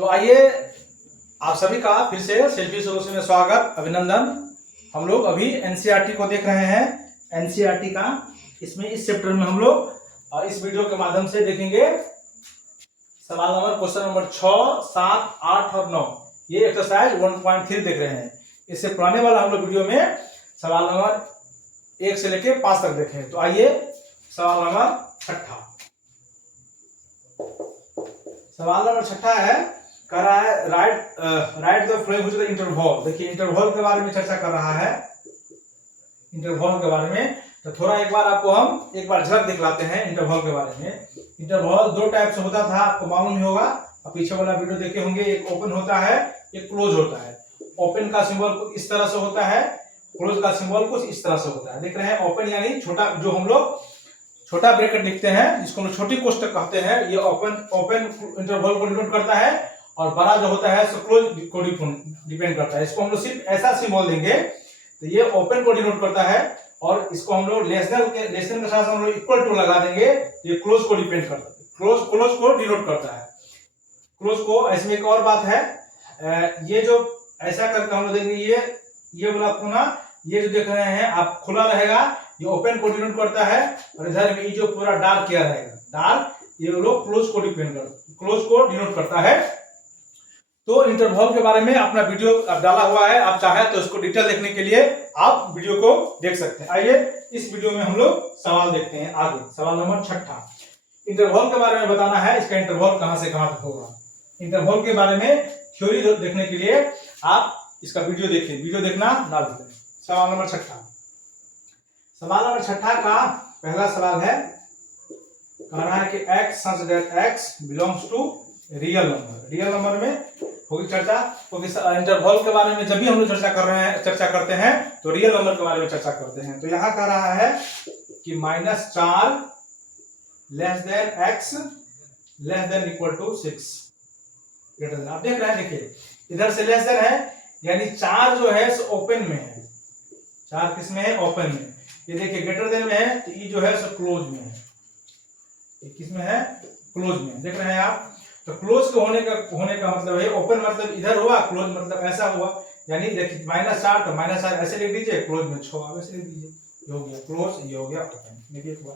तो आइए आप सभी का फिर से सेल्फी सोल्यूशन में स्वागत, अभिनंदन। हम लोग अभी एनसीईआरटी को देख रहे हैं। एनसीईआरटी का इसमें इस चैप्टर में हम लोग इस वीडियो के माध्यम से देखेंगे सवाल नंबर क्वेश्चन नंबर 6, 7, 8 और 9। ये एक्सरसाइज 1.3 देख रहे हैं। इससे पुराने वाला हम लोग वीडियो में सवाल नंबर 1 से लेके 5 तक देखे। तो आइए सवाल नंबर 6। सवाल नंबर 6 है, कह रहा है राइट द फॉलोइंग इंटरवल। देखिए इंटरवल के बारे में चर्चा कर रहा है। इंटरवल के बारे में तो थोड़ा एक बार आपको हम एक बार झलक दिखलाते हैं इंटरवल के बारे में। इंटरवल दो टाइप से होता था, आपको मालूम ही होगा। आप पीछे वाला वीडियो देखे होंगे। एक ओपन होता है, एक क्लोज होता है। ओपन का सिंबल कुछ इस तरह से होता है, क्लोज का सिंबल कुछ इस तरह से होता है। देख रहे हैं, ओपन यानी छोटा, जो हम लोग छोटा ब्रैकेट लिखते हैं, जिसको हम लोग छोटी कोष्टक कहते हैं। ये ओपन इंटरवल को डिनोट करता है, और बड़ा जो होता है सो क्लोज को डिपेंड करता है। इसको हम लोग सिर्फ ऐसा सिंबल देंगे तो ये ओपन को डिनोट करता है, और इसको हम लोग लेस देन के साथ हम लोग इक्वल टू लगा देंगे, ये क्लोज को डिपेंड करता है, क्लोज को डिनोट करता है। क्लोज को इसमें एक और बात है, ये जो ऐसा करके हम लोग देंगे, ये वाला कोना, ये जो देख रहे हैं आप, खुला रहेगा, ये ओपन को डिनोट करता है। और इधर में ये जो पूरा डार्क किया रहेगा, डार्क, ये लोग क्लोज को डिनोट करता है। तो इंटरवल के बारे में अपना वीडियो अब डाला हुआ है, आप चाहे तो इसको डिटेल देखने के लिए आप वीडियो को देख सकते हैं। आइए इस वीडियो में हम लोग सवाल देखते हैं आगे। सवाल नंबर 6, इंटरवल के बारे में बताना है, इसका इंटरवल कहां से कहां तक होगा। इंटरवल के बारे में थ्योरी देखने के लिए आप इसका वीडियो देखिए, वीडियो देखना ना भूलें। सवाल नंबर 6। सवाल नंबर 6 का पहला सवाल है, कह रहा है कि x such that x belongs to real number. Real number में होगी चर्चा, क्योंकि इंटरवल के बारे में जब भी हम लोग चर्चा करते हैं तो रियल नंबर के बारे में चर्चा करते हैं। तो यहाँ कह रहा है कि -4 less than x less than equal to 6। आप देख रहे हैं, देखिए इधर से लेस देन है, यानी 4 जो है सो ओपन में है। 4 किस में है? ओपन में। ये देखिए ग्रेटर देन में है, तो ये जो है सो क्लोज में है। ये किस में है? क्लोज में। देख रहे हैं आप, तो क्लोज के होने का मतलब है, ओपन मतलब इधर हुआ, क्लोज मतलब ऐसा हुआ। यानी देखिए -4 तो -4 ऐसे लिख दीजिए, क्लोज में 6 आप ऐसे लिख दीजिए, ये हो गया क्लोज, ये हो गया ओपन। देखिए एक बार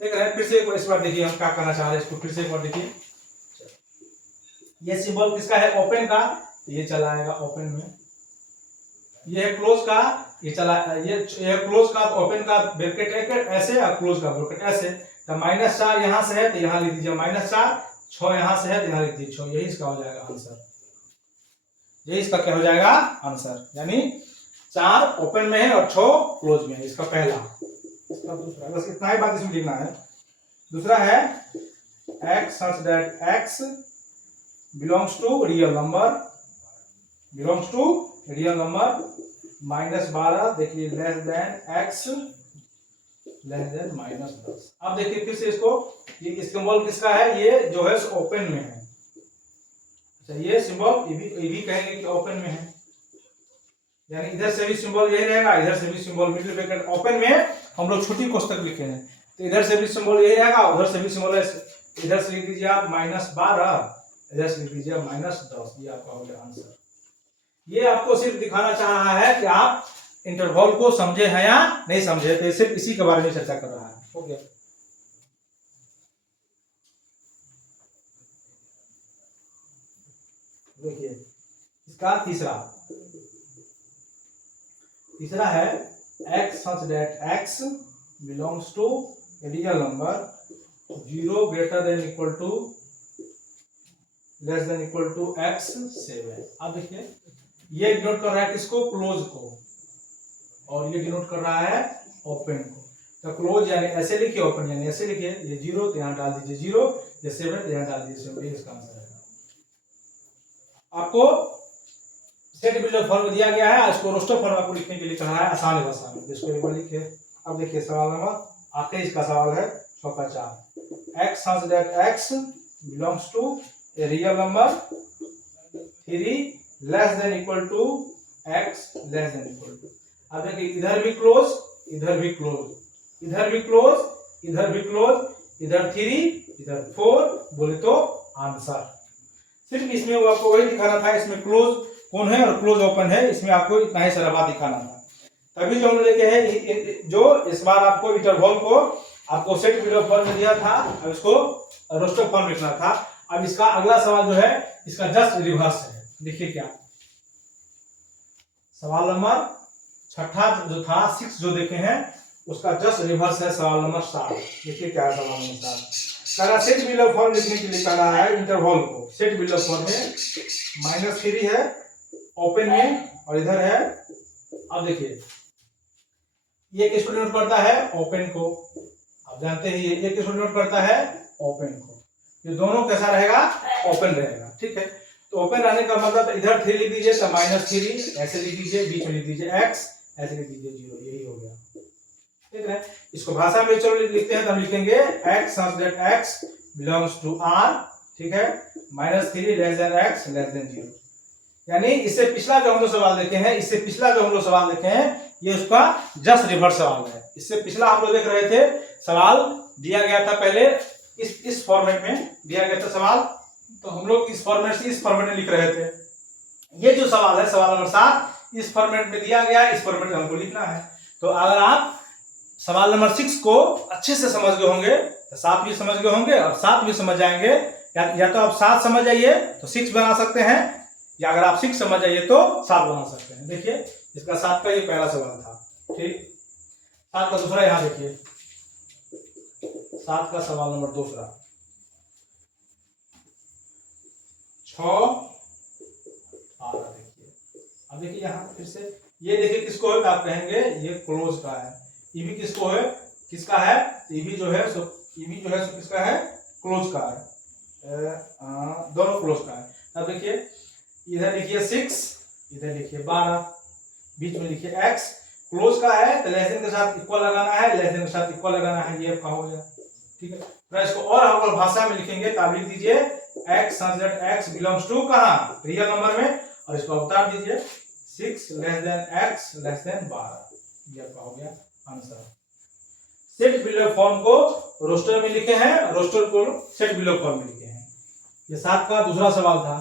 देख रहे हैं, फिर से इस बार देखिए हम क्या करना चाह रहे हैं, इसको फिर से एक बार देखिए। ये सिंबल किसका है? ओपन का, ये चला आएगा ओपन में। ये है क्लोज का, ये चला, ये क्लोज का, तो ओपन का ब्रैकेट ऐसे और क्लोज का ब्रैकेट ऐसे। तो -4 यहां से है तो यहां लिख दीजिए -4, 6 यहां से है तो यहां लिख दीजिए 6। यही इसका हो जाएगा आंसर। यही इसका क्या हो जाएगा? आंसर। यानी 4 ओपन में है और 6 क्लोज में है। इसका पहला। इसका दूसरा, बस इतना ही बात इसमें लिखना है। दूसरा है x such that x belongs to real number, belongs to real number -12, देखिए less than x less then -10। अब देखिए फिर से इसको, ये सिंबल किसका है? ये जो है ओपन में है। अच्छा, ये सिंबल ये भी कहेंगे कि ओपन में है, यानी इधर से भी सिंबल यही रहेगा, इधर से भी सिंबल मिडिल ब्रैकेट ओपन में हम लोग छोटी कोष्टक लिखे हैं, तो इधर से भी सिंबल यही रहेगा, उधर से भी सिंबल, इधर से लिख दीजिए आप -12, इधर से लिख दीजिए -10। ये आपका हो गया आंसर। ये आपको सिर्फ दिखाना चाह रहा है कि आप इंटरवल को समझे हैं या नहीं समझे, तो सिर्फ इसी के बारे में चर्चा कर रहा है। हो गया। देखिए इसका तीसरा है x such that x belongs to real number 0 greater than equal to less than equal to x 7। अब देखिए ये डिनोट कर रहा है किसको? क्लोज को, और ये डिनोट कर रहा है ओपन को। तो क्लोज यानी ऐसे लिखिए, ओपन यानी ऐसे लिखिए। ये 0 तो यहाँ डाल दीजिए 0, ये 7 तो यहाँ डाल दीजिए 7। ये इसका आंसर है। आपको सेट बिल्डर फॉर्म दिया गया है, इसको रोस्टर फॉर्म आपको लिखने के लिए कहा है आसान भाषा में, जिसको एक बार लिखिए। अब देखिए सवाल नंबर आखिरी इसका सवाल है 4 x such that x belongs to a real number 3 less than equal to x less than equal to। अब देखिए इधर भी क्लोज, इधर भी क्लोज, इधर भी क्लोज, इधर भी क्लोज, इधर 3, इधर 4, बोले तो आंसर। सिर्फ इसमें वो आपको वही दिखाना था, इसमें क्लोज कौन है और क्लोज ओपन है, इसमें आपको इतना ही सारा बात दिखाना था। तभी जो हम लेके हैं जो इस बार आपको इंटरवल को आपको सेट बिलो फॉर्म में दिया था, अब इसको रोस्टर फॉर्म लिखना था। अब इसका अगला सवाल जो है इसका जस्ट रिवर्स है। देखिए क्या सवाल नंबर छठा जो था 6 जो देखे हैं उसका जस्ट रिवर्स है सवाल नंबर 7। देखिए क्या है सवाल नंबर 7। कह सेट बिलो फॉर्म लिखने के लिए कह रहा है इंटरवल को सेट बिलो फॉर्म में -3 है ओपन में और इधर है। अब देखिए ये किसको डिनोट करता है ओपन को, आप जानते हैं ये किसको डिनोट करता है ओपन को। ये दोनों कैसा रहेगा ओपन रहेगा, ठीक है। तो ओपन रहने का मतलब इधर 3 लिख दीजिए तो -3 ऐसे लिख दीजिए, बीच में लिख दीजिए x ऐसे लिख दीजिए 0, यही हो गया, ठीक है। इसको भाषा में चलो लिखते हैं तो हम लिखेंगे x such that x belongs to r, ठीक है, -3 less than x less then 0। यानी इससे पिछला जो हम लोग सवाल देखे हैं, इससे पिछला जो हम लोग सवाल देखे हैं ये उसका जस्ट रिवर्स सवाल है। इससे पिछला हम लोग देख रहे थे सवाल दिया गया था पहले इस फॉर्मेट में दिया गया था सवाल, तो हम लोग इस फॉर्मेट से इस फॉर्मेट में लिख रहे थे। ये जो सवाल है सवाल नंबर 7 इस फॉर्मेट में दिया गया, इस फॉर्मेट में हमको लिखना है। तो अगर आप सवाल नंबर 6 को अच्छे से समझ गए होंगे तो 7 भी समझ गए होंगे और 7 भी समझ जाएंगे। या तो आप 7 समझ जाइए तो 6 बना सकते हैं, या अगर आप 6 समझ जाइए तो 7 बना सकते हैं। देखिए इसका 7 का ये पहला सवाल था, ठीक। 7 का दूसरा यहाँ देखिए 7 का सवाल नंबर दूसरा 6 देखिए। अब देखिए यहाँ फिर से ये देखिए किसको है, आप कहेंगे ये क्लोज का है। ये भी किसको है, किसका है, ये भी जो है सो किसका है क्लोज का है, दोनों क्लोज का है। अब देखिए इधर लिखिए 6 इधर लिखिए 12 बीच में लिखिए x, क्लोज का है तो लेस देन के साथ इक्वल लगाना है, लेस देन के साथ इक्वल लगाना है, ये आपका हो गया, ठीक है। तो इसको और हम भाषा में लिखेंगे तो आप लिख दीजिए x such that x belongs to कहां रियल नंबर में, और इसको उतार दीजिए 6 less than x less then 12, ये आपका हो गया आंसर। सेट बिलो फॉर्म को रोस्टर में लिखे हैं, रोस्टर को सेट बिलो फॉर्म में लिखे हैं। ये 7 का दूसरा सवाल था।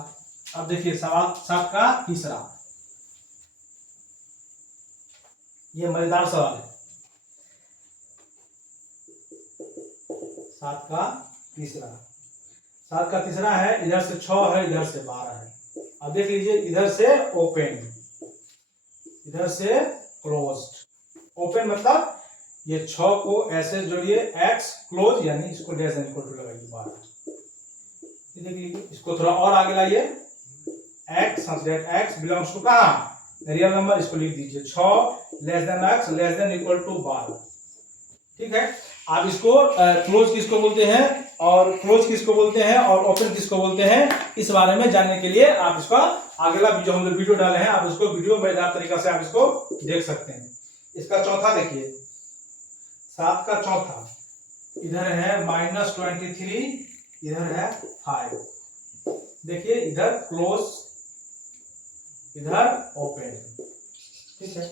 अब देखिए सवाल 7 का तीसरा, ये मजेदार सवाल है। 7 का तीसरा है, इधर से 6 है इधर से 12 है। अब देख लीजिए इधर से ओपन इधर से क्लोज्ड। ओपन मतलब ये 6 को ऐसे जोड़िए x क्लोज यानी इसको लेस देन इक्वल टू लगाइए 12। देख लीजिए इसको थोड़ा और आगे लाइए x such that x belongs to कहां रियल नंबर, इसको लिख दीजिए 6 less than x less than equal to 12, ठीक है। आप इसको क्लोज किसको बोलते हैं और क्लोज किसको बोलते हैं और ओपन किसको बोलते हैं, इस बारे में जानने के लिए आप इसका अगला जो हम लोग वीडियो डाले हैं आप उसको वीडियो मजेदार तरीका से आप इसको देख सकते हैं। इसका चौथा देखिए 7 का चौथा, इधर है -23 इधर है 5, देखिए इधर क्लोज इधर ओपन, ठीक है।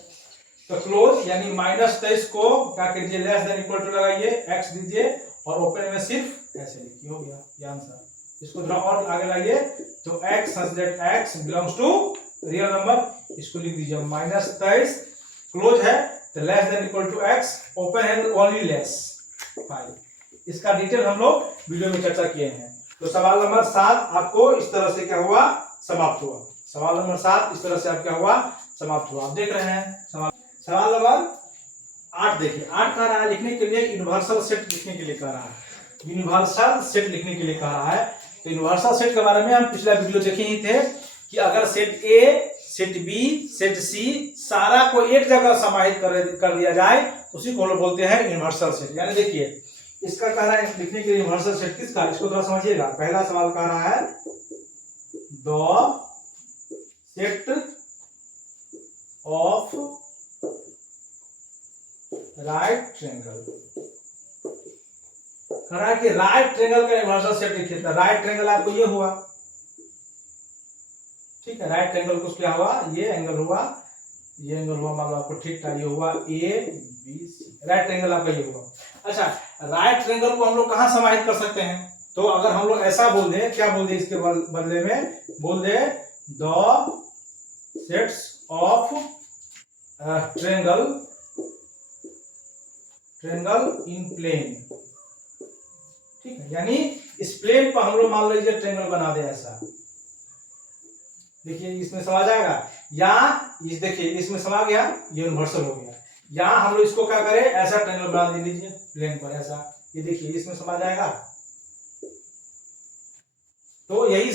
तो क्लोज यानी -23 को क्या कीजिए लेस देन इक्वल टू लगाइए x दीजिए और ओपन में सिर्फ ऐसे लिखिए, हो गया ये आंसर। इसको थोड़ा और आगे लाइए तो x such that x belongs to real number, इसको लिख दीजिए -23 क्लोज है तो less than equal to x, open है ओनली लेस 5। इसका डिटेल हम लोग वीडियो में चर्चा किए हैं। तो सवाल नंबर 7 आपको इस तरह से क्या हुआ समाप्त हुआ। सवाल नंबर 7 इस तरह से आप क्या हुआ समाप्त हुआ। आप देख रहे हैं सवाल नंबर 8 देखिए। 8 कह रहा है लिखने के लिए यूनिवर्सल सेट लिखने के लिए कह रहा है, यूनिवर्सल सेट लिखने के लिए कह रहा है। तो यूनिवर्सल सेट के बारे में हम पिछला वीडियो देखे ही थे कि अगर set A set B set C सारा को एक जगह समाहित कर दिया जाए उसी को हम लोग बोलते हैं यूनिवर्सल सेट। यानी देखिए इसका कह रहा है लिखने के लिए यूनिवर्सल सेट किसका, इसको थोड़ा समझिएगा। पहला सवाल कह रहा है the set of right triangle, कह रहा है कि राइट ट्रायंगल का यूनिवर्सल सेट लिखिए। तो राइट ट्रायंगल आपको ये हुआ, ठीक है। राइट ट्रायंगल को क्या हुआ, ये एंगल हुआ, ये एंगल हुआ, मान लो आपको ठीक था, ये हुआ A B C, right triangle आपका ये हुआ। अच्छा राइट ट्रायंगल को हम लोग कहां समाहित कर सकते हैं, तो अगर हम लोग ऐसा बोल दें, क्या बोल दें इसके बदले में, बोल दे the sets of triangle in plane. ठीक है, यानी इस प्लेन पर हम लोग मान लीजिए ट्रायंगल बना दे ऐसा। देखिए इसमें समा जाएगा, या इस देखिए इसमें समा गया, ये यूनिवर्सल हो गया। यहाँ हम लोग इसको क्या करें, ऐसा ट्रायंगल बना दे लीजिए प्लेन पर ऐसा, ये देखिए इसमें समा जाएगा। तो यही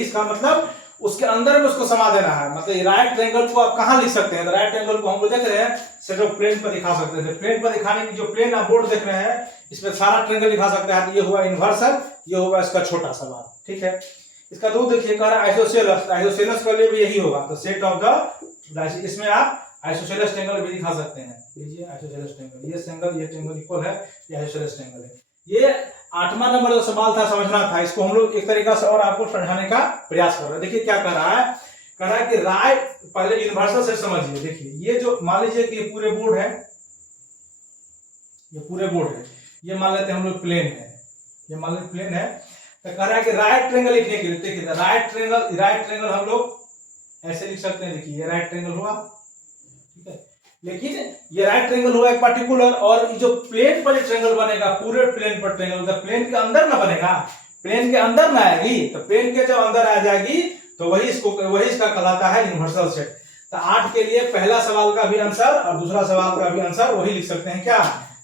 इसका मतलब उसके अंदर में उसको समा देना है। मतलब राइट ट्रायंगल को आप कहां लिख सकते हैं, तो राइट ट्रायंगल को हम लोग देख रहे हैं सेट ऑफ प्लेन पर दिखा सकते हैं। प्लेन पर दिखाने की जो प्लेन आप बोर्ड देख रहे हैं इसमें सारा ट्रायंगल दिखा सकते हैं। ये हुआ इन्वर्सल, ये होगा इसका छोटा सा भाग। ठीक है, इसका दो देखिए कह रहा है आइसोसेलेस, आइसोसेलेस के लिए भी यही होगा। तो सेट ऑफ द, इसमें आप आइसोसेलेस ट्रायंगल भी दिखा सकते हैं। लीजिए आइसोसेलेस ट्रायंगल, ये ट्रायंगल इक्वल है, ये आइसोसेलेस ट्रायंगल है। ये 8वां नंबर जो सवाल था समझना था, इसको हम लोग एक तरीका से और आपको समझाने का प्रयास कर रहे हैं। देखिए क्या कह रहा है, कह रहा है कि राइट, पहले यूनिवर्सल सेट समझिए। देखिए ये जो मान लीजिए कि ये पूरे बोर्ड है, ये पूरे बोर्ड है, ये मान लेते हैं हम लोग प्लेन है, ये मान लेते प्लेन है। तो कह रहा है कि राइट ट्रायंगल लिखने के लिए, देखिए राइट ट्रायंगल हम लोग ऐसे लिख सकते हैं। देखिए ये राइट ट्रायंगल हुआ, ठीक है, लेकिन ये राइट ट्रायंगल हुआ एक पर्टिकुलर, और जो प्लेन पर ट्रायंगल बनेगा पूरे प्लेन पर ट्रायंगल, तो प्लेन के अंदर ना बनेगा, प्लेन के अंदर ना आएगी। तो प्लेन के जब अंदर आ जाएगी तो वही इसका कहलाता है यूनिवर्सल सेट। तो 8 के लिए पहला सवाल का भी आंसर और दूसरा सवाल का भी आंसर वही लिख सकते हैं, क्या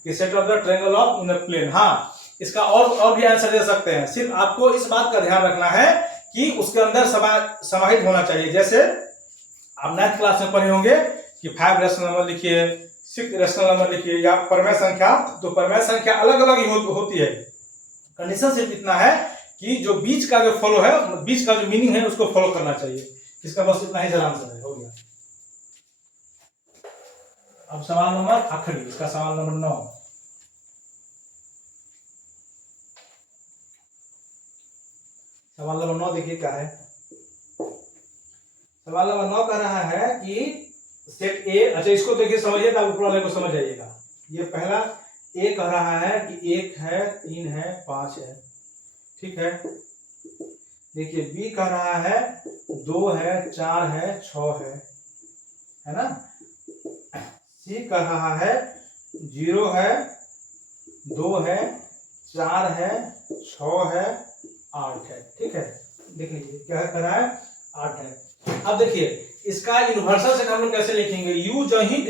कि set of the triangle of in a plane. हाँ, इसका और भी आंसर दे सकते हैं। सिर्फ आपको इस बात का ध्यान रखना है कि उसके अंदर समाहित होना चाहिए। जैसे आप 9th क्लास में पढ़े होंगे कि 5 रेशनल नंबर लिखिए, 6 रेशनल नंबर लिखिए, या परमेय संख्या, तो परमेय संख्या अलग अलग ही होती है। कंडीशन सिर्फ इतना है कि जो बीच का जो फॉलो है, बीच का जो मीनिंग है उसको फॉलो करना चाहिए। इसका बस इतना ही जरा आंसर है, हो गया। अब सवाल नंबर आखिरी, इसका सवाल नंबर 9। सवाल नंबर 9 देखिए क्या है। सवाल नंबर 9 कह रहा है कि सेट ए, अच्छा इसको देखिए समझिए, तब ऊपर वाले को समझ जाइएगा। ये पहला ए कह रहा है कि 1 है, 3 है, 5 है, ठीक है। देखिए बी कह रहा है 2 है, 4 है, 6 है ना। सी कह रहा है 0 है, 2 है, 4 है, 6 है, 8 है, ठीक है। देख लीजिए क्या कर रहा है, 8 है। अब देखिए इसका यूनिवर्सल सेट हम लोग कैसे लिखेंगे, यू जो ही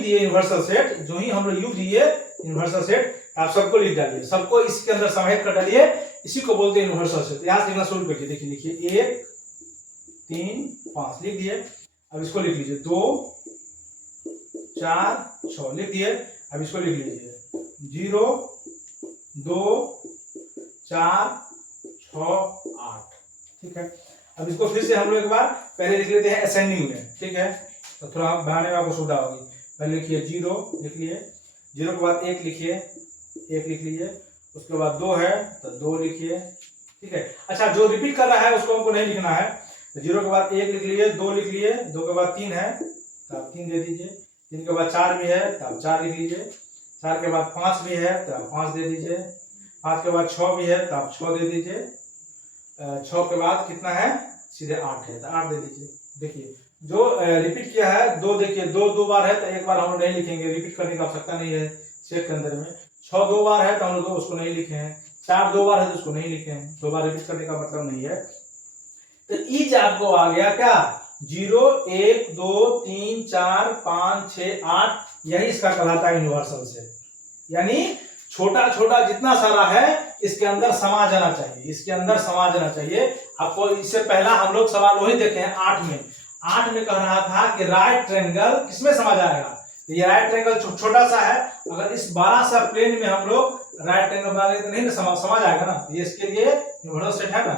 दिए यूनिवर्सल सेट, जो ही हम लोग यू दिए यूनिवर्सल सेट, आप सबको लिख डालिए, सबको इसके अंदर समाहित कर डालिए, इसी को बोलते हैं यूनिवर्सल सेट। यहां से लिखना शुरू करिए। देखिए लिखिए 1 3 5 लिख दिए। अब इसको लिख लीजिए 2 4 6 लिख दिए। अब इसको लिख लीजिए 0 2 4 6 8, ठीक है। अब इसको फिर से हम लोग एक बार पहले लिख लेते हैं असेंडिंग में, ठीक है, तो थोड़ा बनाने में आपको सुविधा होगी। पहले लिखिए 0 लिख लिए, 0 के बाद 1 लिखिए, 1 लिख लीजिए। उसके बाद 2 है तो 2 लिखिए, ठीक है। अच्छा जो रिपीट कर रहा है उसको हमको नहीं लिखना है, तो 0 के बाद 1 लिख लिए, 2 लिख लिए, 2 के बाद 3 है तो आप 3 दे दीजिए, 3 के बाद 4 भी है तो आप 4 लिख लीजिए, 4 के बाद 5 भी है तो आप 5 दे दीजिए, 5 के बाद 6 भी है तो आप 6 दे दीजिए, 6 के बाद कितना है, सीधे 8 है तो 8 दे दीजिए। देखिए जो रिपीट किया है 2, देखिए 2 बार है तो एक बार हम लोग नहीं लिखेंगे, रिपीट करने की आवश्यकता नहीं है सेट के अंदर में। 6 2 बार है तो हम लोग उसको नहीं लिखे हैं, 4 2 बार है तो उसको नहीं लिखे हैं, 2 बार रिपीट करने का मतलब नहीं है। तो ईच आपको आ गया क्या, 0 1 2 3 4 5 6 8, यही इसका कहलाता है यूनिवर्सल सेट। यानी छोटा छोटा जितना सारा है इसके अंदर समा जाना चाहिए, इसके अंदर समा जाना चाहिए। आपको इससे पहला हम लोग सवाल वही देखे हैं 8 में। 8 में कह रहा था कि राइट ट्रायंगल किसमें समा जाएगा, तो ये राइट ट्रायंगल छोटा सा है, अगर इस बड़ा सा प्लेन में हम लोग राइट ट्रायंगल बना लेते तो नहीं समा जाएगा ना, ये इसके लिए यूनिवर्सल सेट है ना।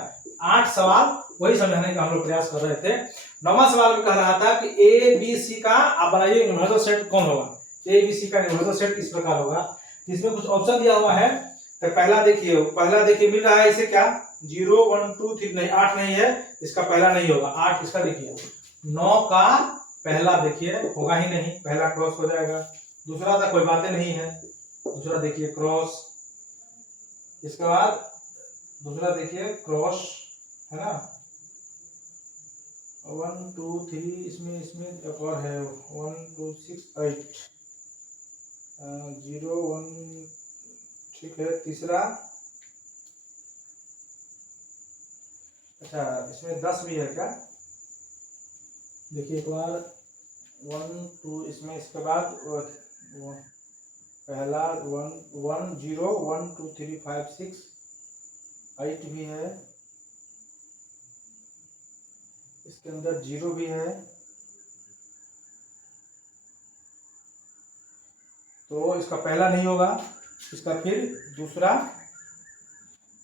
8 सवाल वही समझाने का हम लोग प्रयास कर रहे थे। 9वां सवाल में कह रहा था कि ए बी सी का आप बनाइए यूनिवर्सल सेट कौन होगा, ए बी सी का यूनिवर्सल सेट इस प्रकार होगा। इसमें कुछ ऑप्शन दिया हुआ है, तो पहला देखिए मिल रहा है इसे क्या, 0 1 2 3 नहीं, 8 नहीं है, इसका पहला नहीं होगा, 8 इसका देखिए। 9 का पहला देखिए होगा ही नहीं, पहला क्रॉस हो जाएगा। दूसरा तो कोई बातें नहीं है, दूसरा देखिए क्रॉस। इसके बाद दूसरा देखिए क्रॉस है ना, 1 2 3, इसमें इसमें एक और है 1 2 6 8 0 1, ठीक है। तीसरा अच्छा इसमें 10 भी है क्या, देखिए एक बार 1 2, इसमें इसके बाद पहला 1 1 0 1 2 3 5 6 8 भी है, इसके अंदर 0 भी है, तो इसका पहला नहीं होगा। इसका फिर दूसरा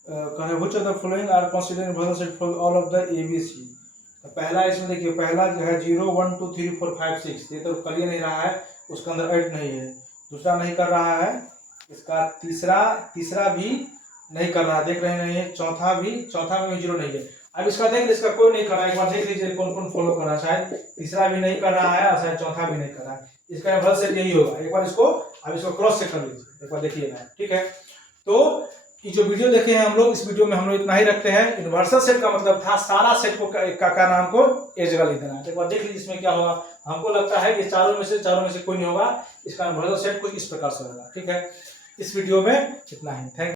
which of the following are considered universal set for all of the ABC। तो पहला इसमें देखिए, पहला जो है 0 1 2 3 4 5 6, ये तो कर ही नहीं रहा है, उसके अंदर 8 नहीं है। दूसरा नहीं कर रहा है, इसका तीसरा भी नहीं कर रहा, देख रहे नहीं है। चौथा में 0 नहीं है। अब इसका देख, इसका कोई नहीं कर रहा है, एक बार देख लीजिए कौन कौन फॉलो कर रहा है। शायद तीसरा भी नहीं कर रहा है और शायद चौथा भी नहीं कर रहा है। इसका यूनिवर्सल सेट यही होगा। एक बार इसको क्रॉस चेक कर लीजिए, एक बार देखिएगा, ठीक है। तो ये जो वीडियो देखे हैं हम लोग, इस वीडियो में हम लोग इतना ही रखते हैं। यूनिवर्सल सेट का मतलब था सारा सेट को का नाम को एक जगह लिख देना। एक बार देख लीजिए इसमें क्या होगा। हमको लगता है ये चारों में से कोई नहीं होगा। इसका यूनिवर्सल सेट कुछ इस प्रकार से होगा, ठीक है। इस वीडियो में इतना ही, थैंक यू।